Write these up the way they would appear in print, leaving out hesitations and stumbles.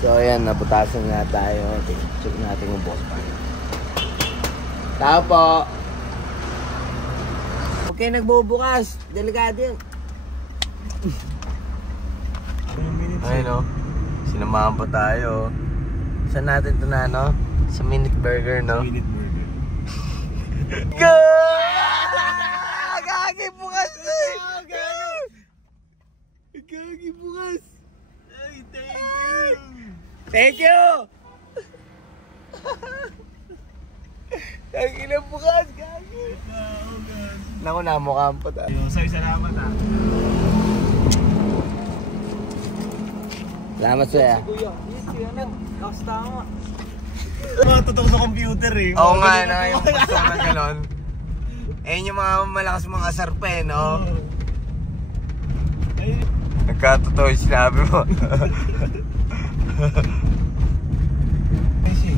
So ayan, nabutasan nga tayo. Check natin yung boss pa. Tao po. Okay, nagbubukas. Delikado yun. Ayun no. Sinamahan pa tayo. Saan natin ito na no? Sa Minute Burger no? Minute Burger. Go! Gagi bukas eh! Gagi bukas! Ay, thank you! Thank you! Gagi na bukas, gagi! Naku, namukhaan pa tayo. Sa'yo, salamat ha. Salamat sa'yo. Kuya, ano? Kaos tama. Tutok sa computer eh. Oo nga na, yung gusto na gano'n. Ayun yung mga malakas mga asarpe, no? Nagkatotoo yung sinabi mo.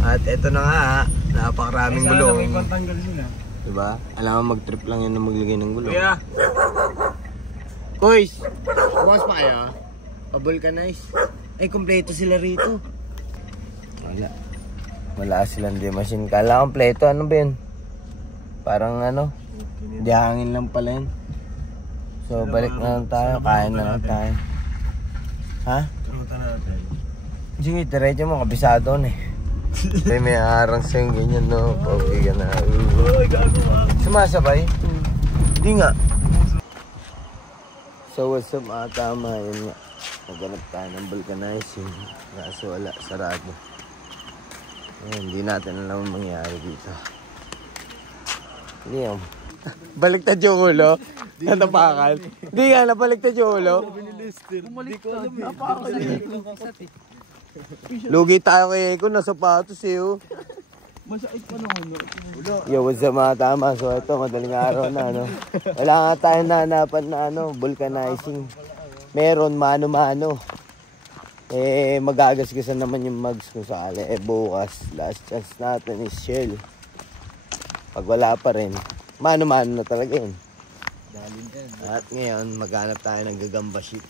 At eto na nga, napakaraming gulong. Ay, sana pantanggal sila. Diba? Alam mo, mag-trip lang yun na maglagay ng gulong. Kuya! Boys! Boss pa kayo? Pa-vulcanize? Ay, kompleto sila rito. Wala. Wala silang di machine. Kala kompleto, ano ba yun? Parang ano? Di hangin lang pala yun. So, balik na lang tayo. Kain na lang tayo. Ha? Karutan natin. Sige, diretso mo. Kabisado na eh. Kaya may arang sa'yo ganyan, no? Okay ka na. Uy, gago ah. Sumasabay? Hindi nga. So, what's up mga tama? Yun nga. Maghanap tayo ng vulcanizing. Kaso wala, sarado. Hindi natin alam ang mangyari dito. Hindi yan. Baliktad yung ulo. Natapakan. Hindi nga, napaliktad yung ulo. Bumaliktad. Napakalaliktad. Lugi tayo kay Eko na sapatos eh. Masakit pa naman. Yo, what's up mga tama? So ito, madaling araw na. No? Wala nga tayong nahanapan na vulcanizing. Meron mano-mano. Eh, magagasgasan naman yung mugs kung sakali. Eh, bukas, last chance natin is Shell. Pag wala pa rin, mano-mano na talaga yun. At ngayon, maghanap tayo ng gagamba shit.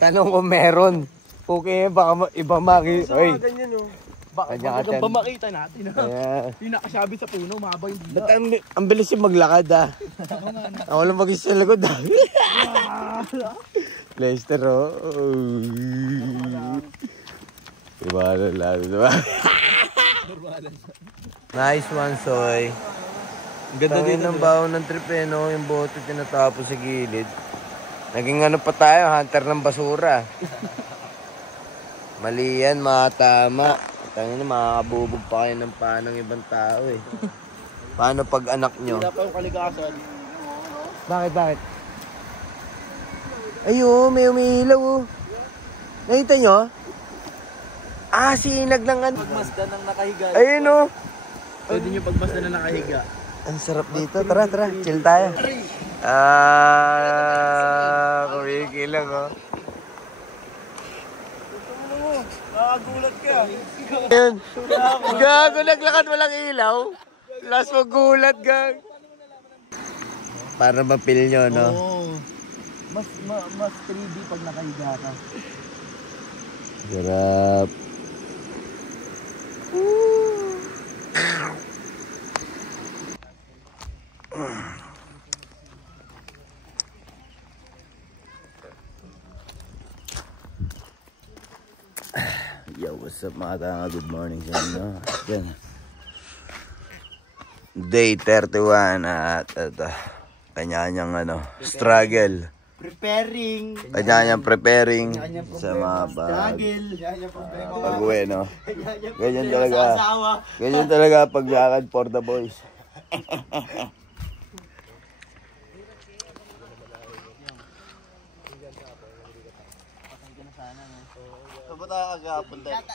Tanong ko meron. Okay, baka iba maki... Oy. Ganyan o. Baka Baka makita natin ha. Yeah. Yung nakasabit sa puno, mahaba yung dila. Ba't ang bilis yung maglakad ah. Ako lang mag-isa sa likod ah. Lester oh. Diba lalo diba? Nice one, Soy. Ganda din ng baon ng trip eh, no? Yung bote tinatapos sa gilid. Naging ano pa tayo, hunter ng basura. Mali yan, mga tama. Tangina, makakabubog pa kayo ng panang ibang tao eh. Paano pag anak nyo? Wala pa yung kalikasan. Bakit? Ayun, may umihilaw oh. Nakita nyo? Ah, sinag lang ano. Pagmasdan ng nakahiga. Ayun oh. Pwede nyo pagmasdan ng nakahiga. Ang sarap dito. Tara, chill tayo. Kumikilang oh. Nakagulat ka. Ayun. Gago, naglakad walang ilaw. Last magulat, gang. Para mapil nyo, no? Oo. Mas 3D pag nakahiga ka. Sarap. Yo, what's up mga tanga? Good morning sa inyo. Yan. Day 31 at kanya-kanyang struggle. Preparing. Kanya-kanyang preparing sa mga pag-uwi, no? Ganyan talaga paglakad for the boys.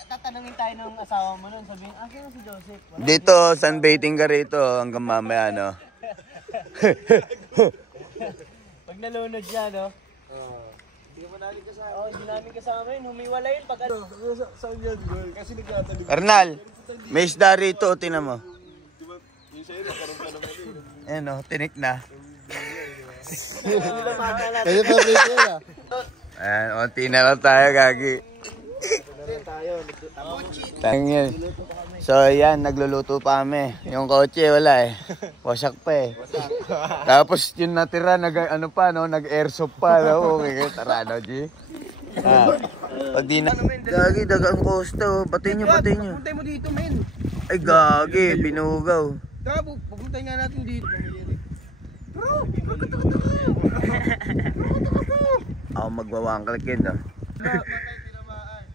Tatanungin tayo ng asawa mo nun. Sabihin, sino si Joseph? Dito, sunbathing ka rito hanggang mamaya, no? Pag nalunod siya, no? Hindi mo namin kasama. Hindi namin kasama yun. Humiwala yun pag ano. Saan yan, girl? Kasi nagtatanong. Arnal, may isda rito, tinan mo. Ayan, no? Tinik na. Ayan, onti na lang tayo, gagi. Tangin. So yan, nagluluto pa kami. Yung kotse wala eh. Wasak pa eh. Tapos yung natira, nag-airsoft pa. Okay, tara na, G. Pag di na... Gagi, dagang costa oh. Patayin nyo. Pupuntay mo dito, men. Ay, gagi, binugaw. Tara, pupuntay nga natin dito. Ako magwawangkal kin ah.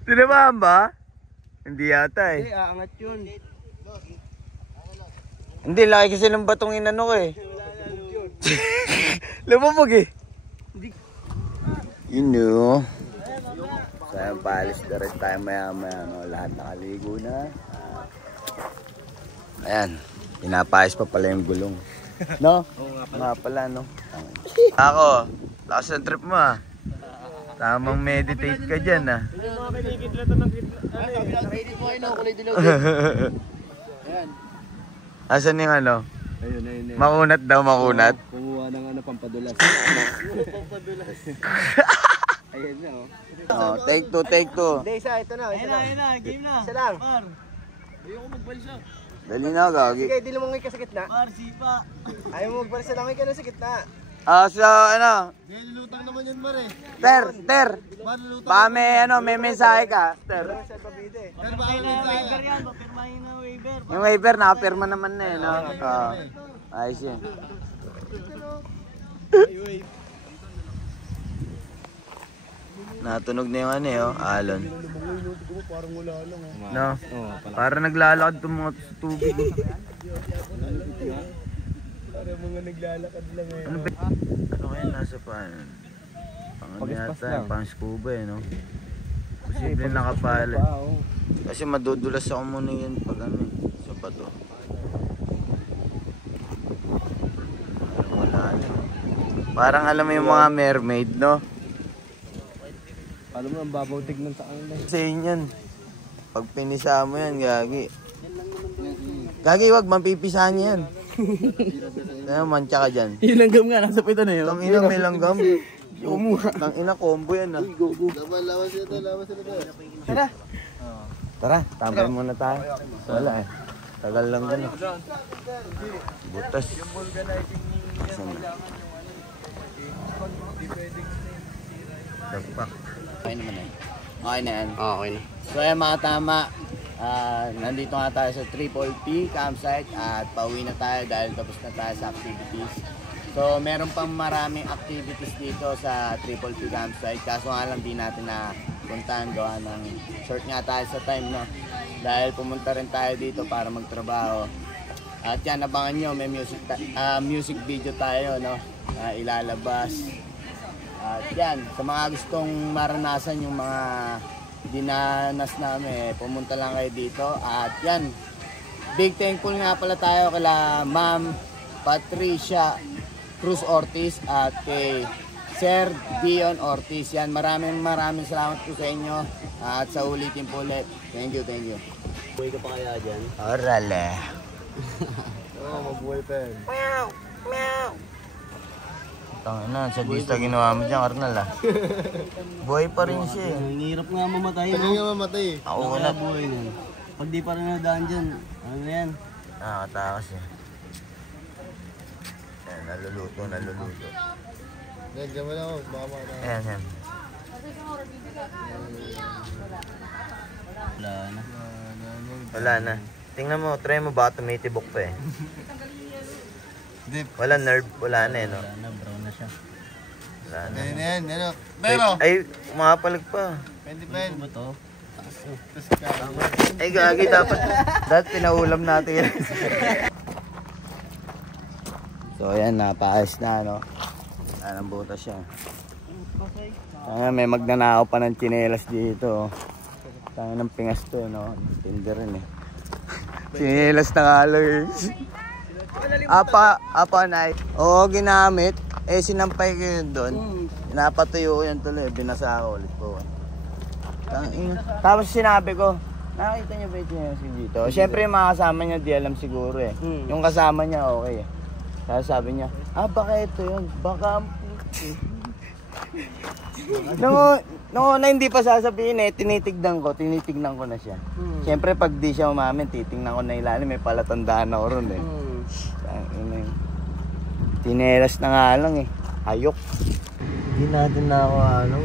Tinamaan ba? Hindi yata eh. Aangat yun. Hindi, laki kasi ng batong inano ko eh. Lumabog eh. You know. Kaya paalis na rin tayo maya-maya. No? Lahat nakaligo na. Ayan. Pinapayos pa pala yung gulong. No? Nga pala no. Ako, lakas ng trip mo ah. Tamang meditate ka dyan ah. Yung mga kinikidlat na ng kidlat. Nakikit mo kayo na, kulay dilaw. Ayan. Asan yung ano? Ayun. Makunat daw, makunat. Kumuha ng pampadulas. Ayan na oh. Oh, take two. Hindi, isa, ito na. Ayun na, game na. Isa lang. Par, ayoko magbalisa. Dali na, gagi. Sige, di lumangoy ka sa gitna. Par, sipa. Ayaw mo magbalisa, langoy ka na sa gitna. Sa ano? Lulutang naman yun, Mar eh. Ter. Baka may mensahe ka. Ter. Pero baka waiver yan, papirmahin na waiver. Yung waiver, nakapirma naman na eh, no? Ayos yun. Natunog na yung ano eh, oh, alon. Parang wala lang oh. No? Parang naglalakad itong mga sa tubig. Parang mga naglalakad lang eh. Ano ba? Ano kaya nasa paano? Pang yata, pang scuba eh, no? Posible nakapala. Kasi madudulas ako muna yan pag ano sa bato. Wala lang. Parang alam mo yung mga mermaid, no? Alam mo, ang babaw tignan sa kanila. Kasi yan. Pag pinisa mo yan, gagi. Gagi, wag, mapipisahan niya yan. Kaya mancha ka dyan. Yung langgam nga, nasa pito na yun. Tang ina, may langgam. Tang ina, combo yan ah. Lawas sila to. Tara, tambay muna tayo. Wala eh. Tagal lang gan. Butas. Saan na? Dagpak. Okay naman eh. Okay na yan. Okay na. So yan mga tama. Nandito nga tayo sa Triple P campsite at pauwi na tayo dahil tapos na tayo sa activities. So meron pang maraming activities dito sa Triple P campsite, kaso nga lang di natin na puntahan gawa ng short nga tayo sa time, no? Dahil pumunta rin tayo dito para magtrabaho. At yan, abangan nyo, may music video tayo, no? Ilalabas. At yan, sa mga gustong maranasan yung mga dinanas namin, pumunta lang kayo dito. At yan, big thankful nga pala tayo kala Ma'am Patricia Cruz Ortiz at kay Sir Dion Ortiz. Yan, maraming salamat po sa inyo at sa ulitin po ulit. Thank you. Buhay ka pa kaya dyan? Orale. Oo, mabuhay pa yan. Tangina, sa dista ginawa mo dyan, Arnal ah. Buhay pa rin siya. Ang hirap nga mamatay, no? Ang nga mamatay. Ako wala. Buhay na. Pag di pa rin nadaan dyan, ano na yan? Nakakatakas eh. Ayan, naluluto. Diyan mo lang ako, baka makatawa. Ayan. Wala na. Tingnan mo, try mo baka tumitibok pa eh. Wala nerve, wala na eh, no? Wala na, brown na siya. Wala na. Yan. Pero, Ay, umapalag pa. pwede. Ano ba to? Ay, gagi, dapat pinaulam natin yan. So, ayan, napaayos na, no? Wala nang butas siya. May magnanakaw pa ng tsinelas dito. Tanga ng pingas to, no? Tinder rin eh. Tsinelas na kalo eh. Apa, nay. Oo, ginamit. Eh, sinampay ko yun doon. Napatuyo ko yan tuloy. Binasa ako ulit po. Tapos sinabi ko, nakita niyo ba yung dito? Siyempre yung mga kasama niya, di alam siguro eh. Yung kasama niya, okay eh. Kaya sabi niya, baka ito yun. Baka... Nung una hindi pa sasabihin eh, tinitignan ko na siya. Siyempre pag di siya umamin, titingnan ko na ilalim, may palatandaan ako ron eh. Tinelas na nga lang eh, ayok. Hindi natin na ako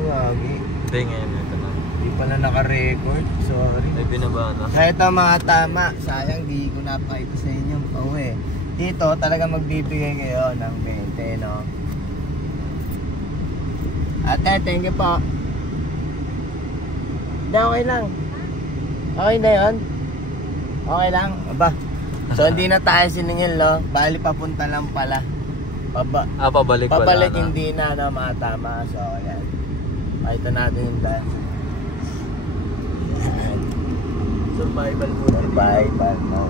gagi. Hindi ngayon, ito na. Hindi pala naka-record, sorry. May binaba na. Kahit mga tama, sayang di ko napakita sa inyo pauwi. Dito talaga magbibigay kayo ng 20, no? Ate, thank you po. Hindi, okay lang. Okay na yun? Okay lang? Aba. So hindi na tayo siningil, no? Bali papunta lang pala. Pabalik wala Pabalik na. hindi na, no? Mga tama. So, ayan. Pakita natin yung dance. Survival po. Survival, no?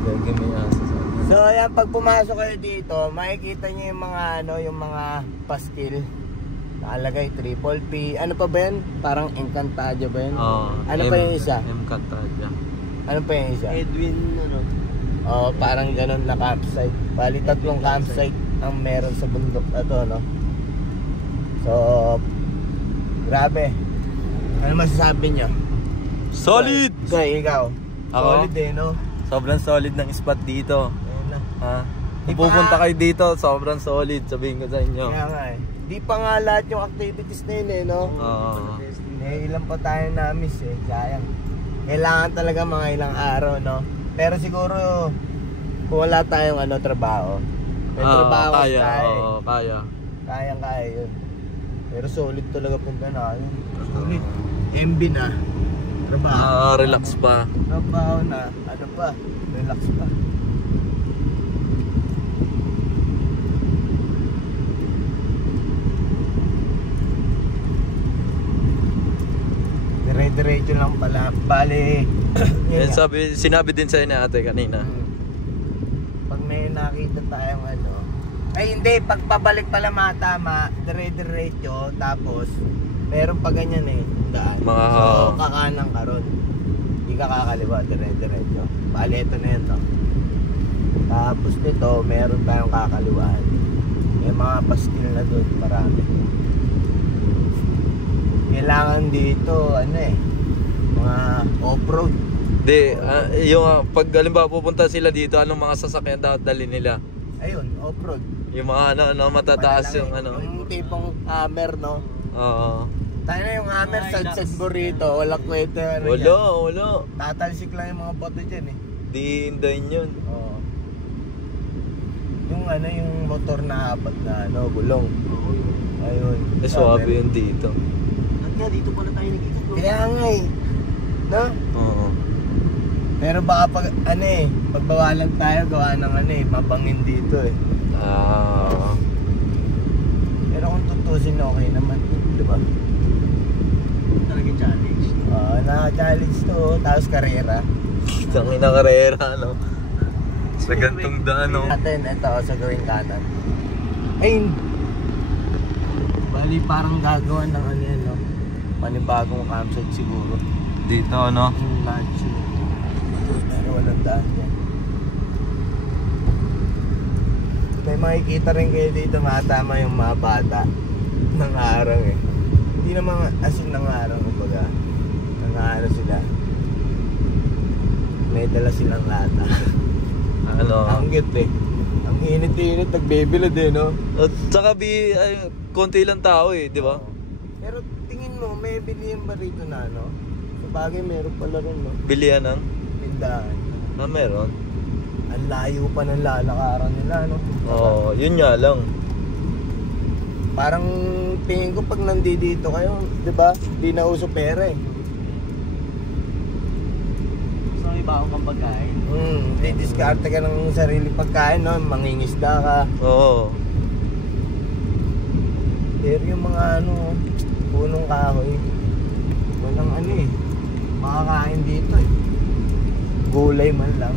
Gagi may asa sa akin. So, ayan, pag pumasok kayo dito, makikita nyo yung mga, yung mga paskil. Nakalagay, triple P. Ano pa ba yan? Parang Encantadia ba yan? Oo. Ano pa yung isa? Encantadia. Ano pa yung isa? Edwin, Oo, parang ganun na campsite. Bali, 3 campsite ang meron sa bundok na to, no? So, grabe. Ano masasabi nyo? Solid! Kaya ikaw? Ako? Solid eh, no? Sobrang solid ng spot dito. Ayun na. Ha? Di Kung pa pupunta nga- kayo dito, sobrang solid. Sabihin ko sa inyo. Kaya nga eh. Di pa nga lahat yung activities na yun eh, no? Oo. Ilan pa tayo na-miss eh, sayang. Kailangan talaga mga ilang araw, no? Pero siguro, kung wala tayong trabaho, may trabaho kaya. tayo. Oo, kaya. Kaya yun. Pero solid talaga punta na yun. Solid. MB na. Trabaho. Relax pa. Trabaho na. Ano pa? Relax pa. Dire-diretso lang pala. Bale, Yan sinabi din sa ni ate kanina. pag may nakita tayong ay hindi, pag pabalik pala mga tama, dire-diretso, tapos meron pa ganyan eh, daan. So, kakanang ka ron. Hindi ka kakaliwa, dire-diretso. Bale, ito na yun, no? Tapos nito, meron tayong kakaliwaan. May mga pastil na doon, marami. Kailangan dito, mga off-road. Di, yung pag halimbawa pupunta sila dito, anong mga sasakyan dapat dali nila? Ayun, off-road. Yung mga matataas yung Yung tipong hammer, no? Oo. Tayo na yung hammer, sad burrito, walang kwenta. Wala. Tatalsik lang yung mga boto dyan eh. Di hindayin yun. Oo. Yung yung motor na apat na gulong. Ayun. Swabe yun dito. At nga, dito pala tayo nag-ikot. Kaya nga eh. No? Oo. Pero baka pagbawalan tayo, gawa ng mabangin dito eh. Pero kung tutusin, okay naman. Diba? Talagang challenge. Naka-challenge to, tapos karera. Tangin na karera, no? Sa gantong daan, no? Natin, ito sa gawing kanan. Ay, bali parang gagawa ng no? Panibagong campsite siguro. Dito, no? Lunch. Pero walang daan yan. May makikita rin kayo dito, matama yung mga bata ng araw eh. Hindi naman asin ng araw, kumbaga. Ng araw sila. May dala silang lata. Ang cute eh. Ang init-init, nagbebilad eh, no? At saka konti lang tao eh, di ba? Pero tingin mo, may bilihan ba rito na, no? Sabagay, meron pala rin, no? Bilihan ng? Tindahan. Meron. Ang layo pa ng lalakaran nila, no? Oo, yun nga lang. Parang tingin ko pag nandito kayo, di ba? Di na uso pera eh. Gusto may baong kang pagkain. Didiskarte ka ng sarili pagkain, no? Mangingisda ka. Oo. Pero yung mga punong kahoy, walang makakain dito eh. Gulay man lang.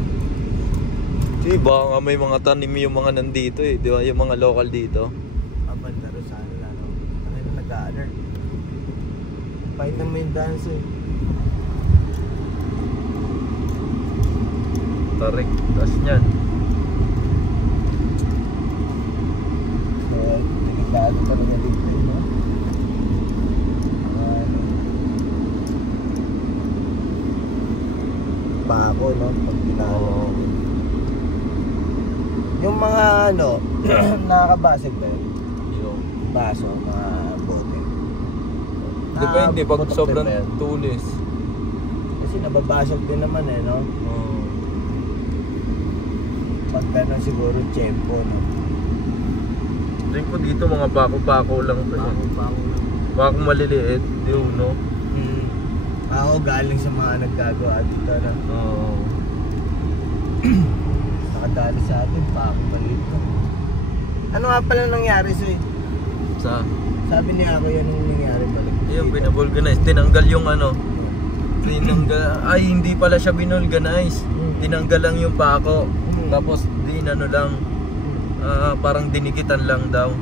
Di ba nga may mga tanim yung mga nandito eh, di ba? Yung mga local dito. Abandaro sana lang. Ano na nag-alert? Paitan mo yung dance eh. Tarik, tas nyan. Tingin delikado talaga dito, no? Pako, no? Pag pinalo. Yung mga ano, nakakabasag ba yun? Yung Baso, mga bote. depende pag Putok sobrang din ba yun? tulis. Kasi nababasag din naman eh, no? Pag gano'n siguro tiyempo, no? Tingin ko dito mga bako-bako lang to. Bako maliliit, yun, no? Ako galing sa mga naggagawa dito, no? Oo. Nakadali sa atin, pa ako maliit ko. Ano nga pala nangyari sa'yo? Sa Sabi niya ako yan yung nangyari balik. ayun, binavulcanize. Tinanggal yung ano. Ay, hindi pala siya binulganize. Tinanggal lang yung pako. Tapos din ano lang, parang dinikitan lang daw.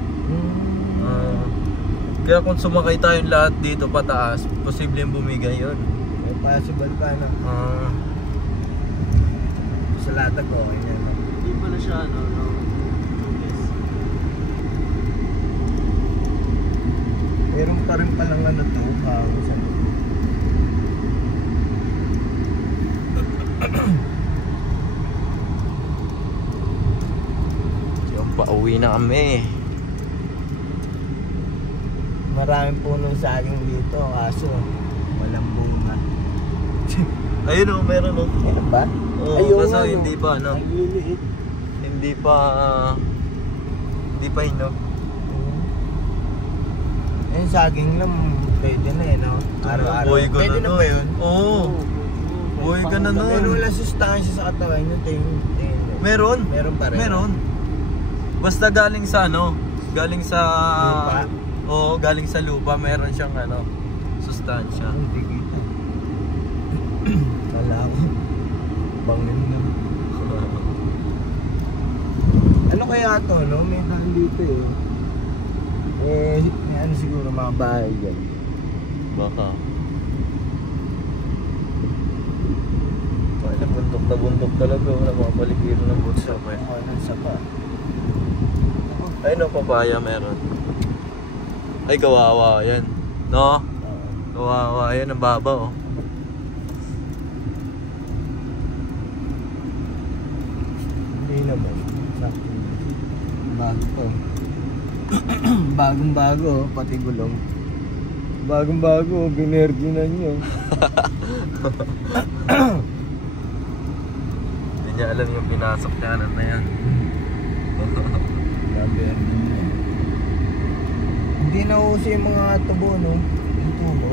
Kaya kung sumakay tayong lahat dito pataas, posibleng bumigay yun. May possible pa, no? Sa latag ko, okay na, no? Hindi pala siya, no? Yes. Meron pa rin palang ano to, sa Yung pauwi na kami. Maraming punong saging dito, kaso walang bunga. Ayun o, meron o. Meron ba? Oo, Ayun, kaso ano? hindi pa ano. Ang liliit. Hindi pa hinog. Eh, saging lang, pwede na eh, no? Araw-araw. Buhay ka Pwede na na ba yun? Oo. Buhay ka na nun. Pero wala sustansya sa katawan yun, tingin. Meron. Meron pa rin. Meron. Basta galing sa ano, galing sa Lupa? Oo, galing sa lupa, meron siyang ano, sustansya. Hindi kita. Kala ko. Bangin na. Ano kaya to, no? May daan dito eh. May ano siguro mga bahay dyan. Baka. Wala, bundok na bundok talaga. Wala mga paligiro ng bundok eh. Ano sa pa? Ay no, papaya meron. Ay, kawawa yan. No? Kawawa yan, ang baba oh. Hindi naman. Sakto. Bago to. Bagong-bago, oh, pati gulong. Bagong-bago, binerginan nyo. Hindi niya alam yung pinasok niya na yan. Hindi na uso yung mga tubo, no? Yung tubo.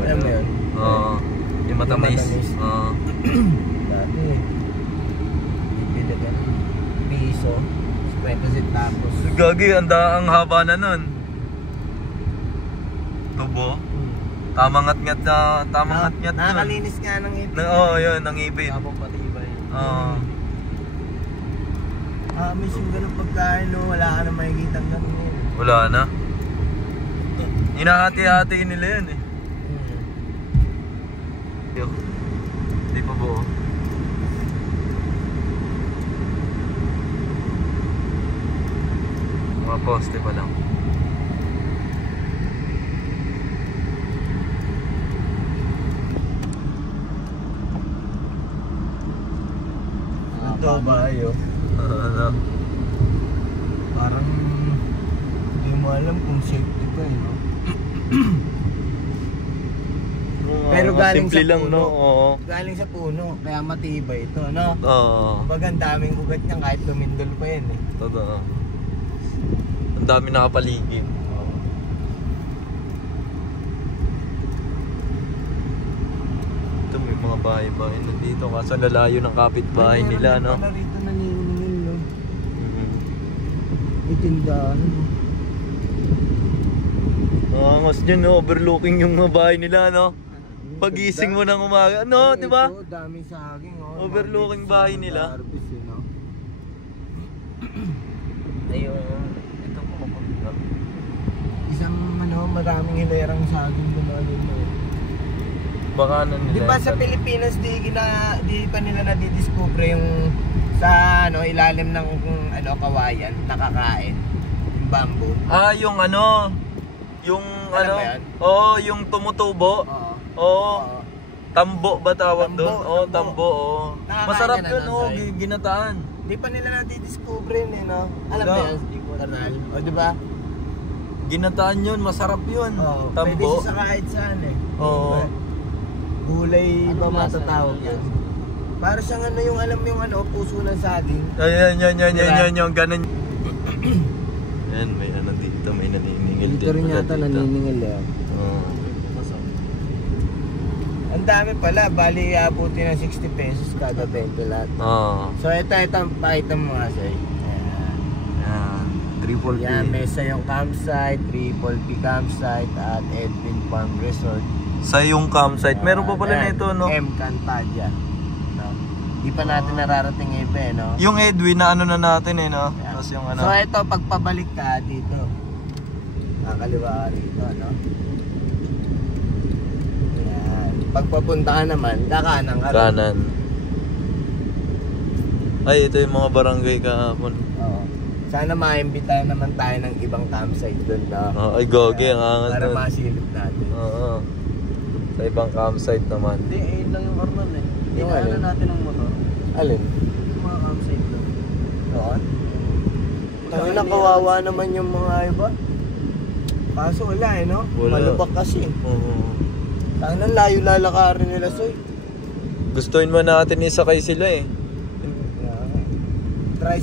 Alam mo yun? Oo. Yung matamis. Yung matamis. Oo. Dati, bibili ka ng piso, 50 centavos. Gagi, ang haba na nun. Tubo. Tamang ngat-ngat na, tamang ngat-ngat na. Nakakalinis nga ng ipin. Oo, yun, ang ipin. Tapos patibay. Oo. Miss yung ganun pagkain, no? Wala ka na makikita ng ganun yun. Wala na. Hinahati-hati nila yun eh. Yo. Hindi pa buo. Mga poste pa lang. Ito ba ayo? Ano? Parang hindi mo alam kung safety pa eh, no? Pero galing simple sa lang, puno. no? Oo. Galing sa puno, kaya matibay ito, no? Oo. Pag ang daming ugat niyan kahit lumindol pa yan eh. Totoo. Ang dami nakapaligid. Ito may mga bahay-bahay na dito. Kaso lalayo ng kapitbahay nila, no? Wala rito naniningil, no? Mhm. May tindahan, no? Angas dyan, no? Overlooking yung mga bahay nila, no? Pagising mo ng umaga, no? Ay, Diba? ito, daming saging, oh. Overlooking Mga bahay dito sa nila. Harvest, eh, no? Ayun. Ito po mapunta. Isang, ano, maraming hilerang saging gumaling, no? Baka ano nila. Di ba sa Pilipinas di pa nila nadidiscover yung sa ano ilalim ng ano kawayan nakakain. Yung bamboo. Ah, yung ano, yung Alam ano, mo yan? oo, yung tumutubo. Oo. Oo. Tambo ba tawag Tambo, doon? Oo, tambo. tambo, oo. Nakakain Masarap ka na yun, nun, oo, Soy? ginataan. Hindi pa nila nadidiscover yun eh, no? Alam Wala. mo yan, Karnal? O, di ba? Ginataan yun, masarap yun. Oo. Pwede Tambo. siya sa kahit saan eh. Oo. Gulay ba Anong lasa matatawag yan? yan? Para siyang ano yung alam mo yung ano, puso ng saging. Ayan, Diba? yung ganun. Ayan, may ano dito, may naniningil Dito rin pala yata dito. naniningil eh. Oo. Ang dami pala, bali abuti ng 60 pesos kada bento lahat. Oo. So ito, pakita mo nga sa'yo. Ayan. Triple P. Yan, mesa yung campsite, Triple P campsite at Edwin Farm Resort. Sa yung campsite, meron pa pala Yan, nito, no? M. Cantadia. No? Di pa natin nararating iba eh, no? Yung Edwin na ano na natin eh, no? Yan. Tapos yung ano. So ito, pagpabalik ka dito. Kakaliwa ka dito, no? Yan. Pagpapunta ka naman, kakanan ka rin. Kanan. Ay, ito yung mga barangay kahapon. Oo. Sana maimbitahan naman tayo ng ibang campsite doon, no? Oh, ay, gogi, ang angas Para doon. masilip natin. Oo. Sa ibang campsite naman. Hindi, ayun lang yung Arnold eh. Yung Yung ano alin? natin ng motor. Alin? Yung mga campsite doon. Doon? Tayo na kawawa naman yung mga iba. Kaso wala eh, no? Wala. Malubak kasi. Oo. Tayo na layo lalakarin nila, Soy. Gustuin mo natin isakay sila eh. Try